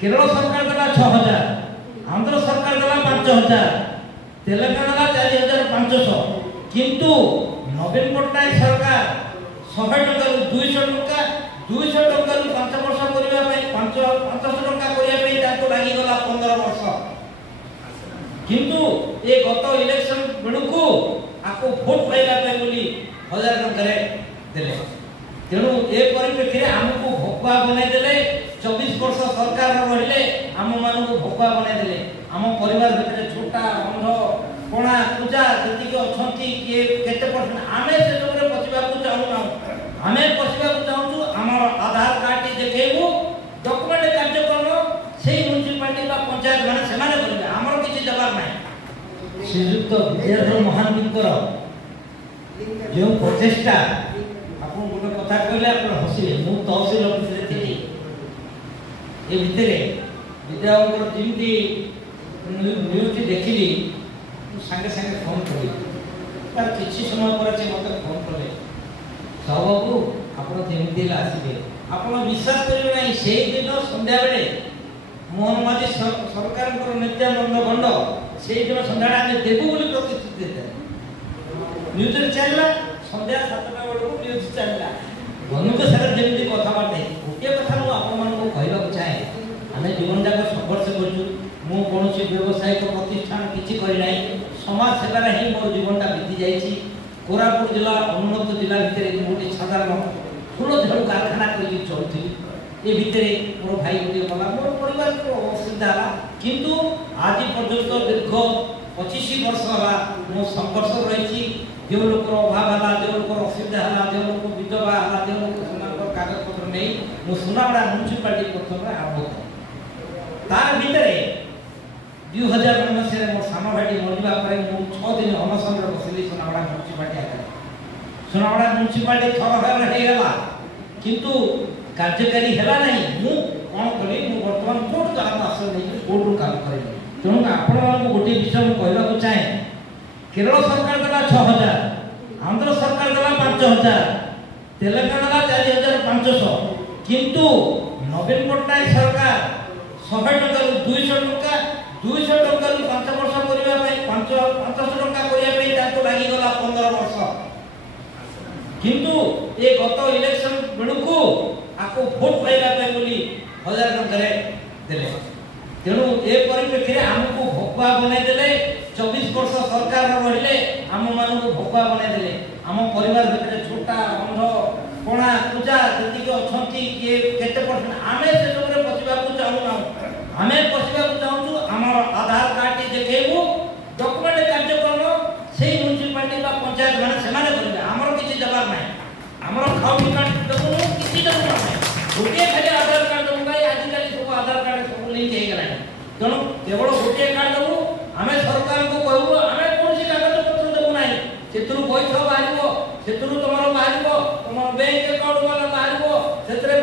केरल सरकार देला 6000, आंध्र सरकार देला 5000, तेलंगाना 4500, किंतु नवीन पट्टनायक सरकार 100 टका 200 टका 200 टका 5 वर्ष करिया पई 500 टका करिया पई ताको लागि गला 15 वर्ष, किंतु ए गत इलेक्शन बेलुकु आको भोट पाइला पे बोली 1000 टका देले। तेणु ए परिप्रेक्षी आमको भोकुआ बनाई देले। 24 वर्ष सरकार रहिले आम मान को भोकुआ बनाई देले। आम परिवार भितर छोटा बंध कोणा पूजा जति अछंती के केते परसेंट आमे से सबरे पछिबा को चाहू ना। आमे पछिबा को चाहू हमर आधार कार्ड टी देखेबू डॉक्यूमेंट कार्यक्रम सेही म्युनिसिपालिटी बा पंचायत गाना सेमाने करबे। हमर किछि जवाब नाही। श्रीयुक्त विद्याधर महांतीकर जो प्रचेष्टा आपन गोटे कथा कहले आपन हसिले मु तहसील ऑफिस रे थिली ए भितरे विद्यावंकर जिंदी न्यूज देखिली संगे संगे फोन करी तार किछि समय पर जे मते फोन करले सबको आपन जेमिति आसीबे आपन विश्वास करियो नै। सेही दिन संध्या बेले मोहन माझी सरकार को नित्यानंद गंड सेही दिन संध्या आमे देबु बोली प्रतिश्रुति देते न्यूज रे चलला। संध्या 7टा बेलू न्यूज चलला धनुक सागर जेमिति कथा बाटे गोटे कथा मु आपन मान को कहबा चाहे आमे जीवन जाक संघर्ष करछु। मु कोनोसी व्यवसायिक प्रतिष्ठान किछि करि नै समाज सेवा रे ही मोर जीवनटा बीती जाईछि। कोरापुट जिला उन्नत जिला भितरे मोटी साधारण फूल झड़ कारखाना करी चलथि ए भितरे मोर भाई गोटे मला मोर परिवार को असुविधा हला, किंतु आज पर्यंत दीर्घ 25 वर्ष हला मो संघर्ष रहिछि। जो लोक अभाव हला, जो लोक असुविधा हला, जो लोक विधवा हला, जो लोक सुनार कागज पत्र नहीं मो सुनाबड़ा म्युनिसिपालिटी प्रथम आरंभ तार भितरे 2000 मसीह मो सानो भाई मरिबा परे मो 6 दिन अनशन रे बसिली सुनाबड़ा म्युनिसिपालिटी आके। सुनाबड़ा म्युनिसिपालिटी थर हर हे गला, किंतु कार्यकारी हला नहीं। मु कोन करी मु वर्तमान कोर्ट का आश्रय नहीं कोर्ट रो काम करै। तेणु आपण मान गोटे विषय कहबा को चाहे केरल सरकार देला 6000, आंध्र सरकार देला 5000, तेलंगाना 4500, किंतु नवीन पट्टनायक सरकार 100 टका 200 टका 200 टका 5 वर्ष करिया पई 500 टका करिया पई ताको लागि गला 15 वर्ष, किंतु ए गत इलेक्शन बेलुकु आको भोट पाइला पे बोली 1000 टका देले। तेणु ए परिप्रेक्षी आमको भोकुआ बनाई देले। 24 वर्ष सरकार रहिले आम मान को भोकुआ बनाई देले। आम परिवार भितर छोटा बंध कोणा पूजा जति अछंती के केते परसेंट आमे से सबरे पछिबा को चाहू ना। आमे पछिबा को चाहू हमर आधार कार्ड टी देखेबू डॉक्यूमेंट कार्यक्रम सेही म्युनिसिपालिटी बा पंचायत गाना सेमाने करबे। हमर किछि जवाब नाही। हमर खाउटी कार्ड देबो किछि जवाब नाही। गोटे खाली आधार कार्ड देबो भाई आज काली सब आधार कार्ड सब लिंक हे गेला। तेणु केवल गोटे कार्ड देबो आमे सरकार को कहबो आमे कोनसी कागज पत्र देबो नाही। सेतरु पैसा बाहिबो, सेतरु तमरो बाहिबो, तमरो बैंक अकाउंट वाला बाहिबो, सेतरे